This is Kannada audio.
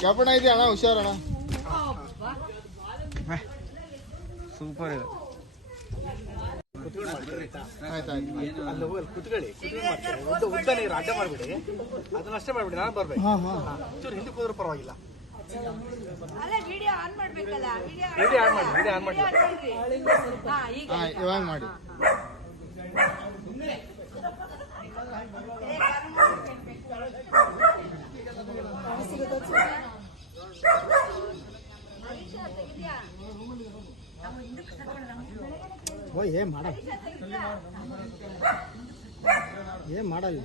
ಕ್ಯಾಪಣ ಇದೆ ಅಣ್ಣ, ಹುಷಾರಣ್ಣ. ಸೂಪರ್ ಇದೆ. ಅಲ್ಲಿ ಕುತ್ಕೊಳ್ಳಿ, ಉದ್ದ ನೀರು ಅಡ್ಡ ಮಾಡ್ಬಿಡಿ, ಅದನ್ನಷ್ಟೇ ಮಾಡ್ಬಿಡಿ. ನಾನು ಬರ್ಬೇಕು, ಚೂರು ಹಿಂದಕ್ಕೆ ಹೋದ್ರೂ ಪರವಾಗಿಲ್ಲ. ವಿಡಿಯೋ ಆನ್ ಮಾಡ್ಬೇಕಲ್ಲ, ವಿಡಿಯೋ ಆನ್ ಮಾಡಿ, ವಿಡಿಯೋ ಆನ್ ಮಾಡಿ. ಇವಾಗ ಮಾಡಿ. ಏನ್ ಮಾಡಲ್ಲ, ಏನ್ ಮಾಡಲ್ಲ.